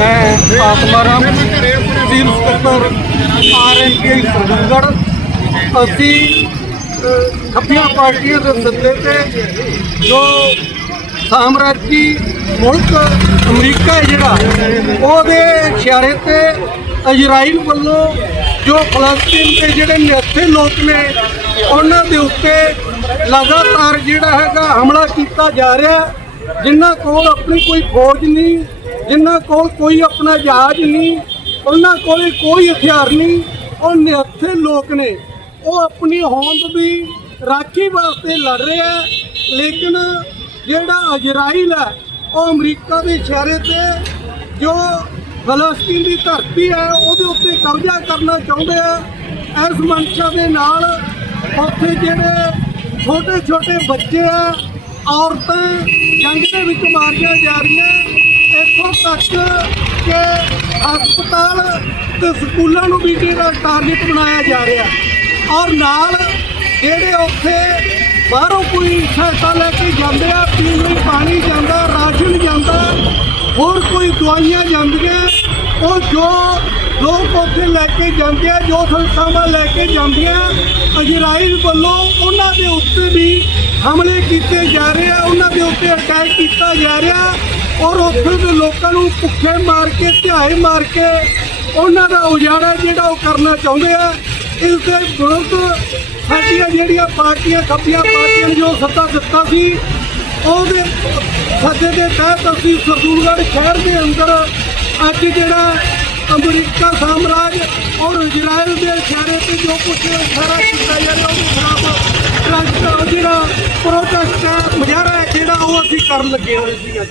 ਮੈਂ ਆਤਮਾਰਾਮ ਤਹਿਸੀਲ ਸਕੱਤਰ ਆਰਐਨਕੇ ਸਰਦੂਲਗੜ੍ਹ ਅਸੀਂ ਅ, ਖੱਬੀਆਂ ਪਾਰਟੀਆਂ ਦੇ ਸੱਦੇ ਤੇ ਜੋ ਸਾਮਰਾਜੀ ਮੁਲਕ ਅਮਰੀਕਾ ਹੈ ਜਿਹੜਾ ਉਹਦੇ ਇਸ਼ਾਰੇ ਤੇ ਇਜ਼ਰਾਈਲ ਵੱਲੋਂ ਜੋ ਫਲਸਤੀਨ ਦੇ ਜਿਹੜੇ ਨਿਹੱਥੇ ਲੋਕ ਨੇ ਉਹਨਾਂ ਦੇ ਉੱਤੇ ਲਗਾਤਾਰ ਜਿਹੜਾ ਹੈਗਾ ਹਮਲਾ ਕੀਤਾ ਜਾ ਰਿਹਾ ਜਿਨ੍ਹਾਂ ਕੋਲ ਆਪਣੀ ਕੋਈ ਫੌਜ ਨਹੀਂ ਜਿਨ੍ਹਾਂ ਕੋਲ ਕੋਈ ਆਪਣਾ ਜਹਾਜ਼ ਨਹੀਂ, ਉਹਨਾਂ ਕੋਲ ਕੋਈ ਹਥਿਆਰ ਨਹੀਂ, ਉਹ ਨਿਹੱਥੇ ਲੋਕ ਨੇ। ਉਹ ਆਪਣੀ ਹੋਂਦ ਦੀ ਰਾਖੀ ਵਾਸਤੇ ਲੜ ਰਹੇ ਆ ਲੇਕਿਨ ਜਿਹੜਾ ਇਜ਼ਰਾਈਲ ਹੈ, ਉਹ ਅਮਰੀਕਾ ਦੇ ਇਸ਼ਾਰੇ ਤੇ ਜੋ ਫਲਸਤੀਨ ਦੀ ਧਰਤੀ ਹੈ, ਉਹਦੇ ਉੱਤੇ ਕਬਜ਼ਾ ਕਰਨਾ ਚਾਹੁੰਦੇ ਆ। ਇਸ ਮਨਸ਼ਾ ਦੇ ਨਾਲ ਉੱਥੇ ਜਿਹੜੇ ਛੋਟੇ ਛੋਟੇ ਬੱਚੇ ਆ, ਔਰਤਾਂ ਜੰਗ ਦੇ ਵਿੱਚ ਮਾਰੀਆਂ ਜਾ ਰਹੀਆਂ। ਇੱਥੋਂ ਤੱਕ ਕਿ ਹਸਪਤਾਲ ਤੇ ਸਕੂਲਾਂ ਨੂੰ ਵੀ ਜਿਹੜਾ ਟਾਰਗੇਟ ਬਣਾਇਆ ਜਾ ਰਿਹਾ। ਔਰ ਨਾਲ ਜਿਹੜੇ ਉੱਥੇ ਬਾਹਰੋਂ ਕੋਈ ਸਹਾਇਤਾ ਲੈ ਕੇ ਜਾਂਦੇ ਆ, ਪੀਣ ਲਈ ਪਾਣੀ ਜਾਂਦਾ, ਰਾਸ਼ਨ ਜਾਂਦਾ, ਹੋਰ ਕੋਈ ਦਵਾਈਆਂ ਜਾਂਦੀਆਂ, ਉਹ ਜੋ ਲੋਕ ਉੱਥੇ ਲੈ ਕੇ ਜਾਂਦੇ ਆ ਜੋ ਸੰਸਥਾਵਾਂ ਲੈ ਕੇ ਜਾਂਦੀਆਂ, ਇਜ਼ਰਾਈਲ ਵੱਲੋਂ ਉਹਨਾਂ ਦੇ ਉੱਤੇ ਵੀ ਹਮਲੇ ਕੀਤੇ ਜਾ ਰਹੇ ਆ, ਉਹਨਾਂ ਦੇ ਉੱਤੇ ਅਟੈਕ ਕੀਤਾ ਜਾ ਰਿਹਾ ਔਰ ਉੱਥੇ ਦੇ ਲੋਕਾਂ ਨੂੰ ਭੁੱਖੇ ਮਾਰ ਕੇ, ਧਿਆਏ ਮਾਰ ਕੇ ਉਹਨਾਂ ਦਾ ਉਜਾੜਾ ਜਿਹੜਾ ਉਹ ਕਰਨਾ ਚਾਹੁੰਦੇ ਆ, ਇਸ ਦੇ ਵਿਰੁੱਧ ਸਾਡੀਆਂ ਜਿਹੜੀਆਂ ਪਾਰਟੀਆਂ, ਖੱਬੀਆਂ ਪਾਰਟੀਆਂ ਨੇ ਜੋ ਸੱਤਾ ਦਿੱਤਾ ਸੀ, ਉਹਦੇ ਸੱਦੇ ਦੇ ਤਹਿਤ ਅਸੀਂ ਸਰਦੂਲਗੜ੍ਹ ਸ਼ਹਿਰ ਦੇ ਅੰਦਰ ਅੱਜ ਜਿਹੜਾ ਅਮਰੀਕਾ ਸਾਮਰਾਜ ਔਰ ਇਜ਼ਰਾਈਲ ਦੇ ਇਸ਼ਾਰੇ ਤੇ ਜੋ ਕੁਝ ਸਾਰਾ ਕੀਤਾ ਜਾ ਰਿਹਾ ਉਹਦੇ ਖਿਲਾਫ ਰਾਸ਼ਟਰ ਜਿਹੜਾ ਪ੍ਰੋਟੈਸਟ ਮੁਜ਼ਾਹਰਾ ਹੈ, ਜਿਹੜਾ ਉਹ ਅਸੀਂ ਕਰਨ ਲੱਗੇ ਹੋਏ ਸੀ ਅੱਜ।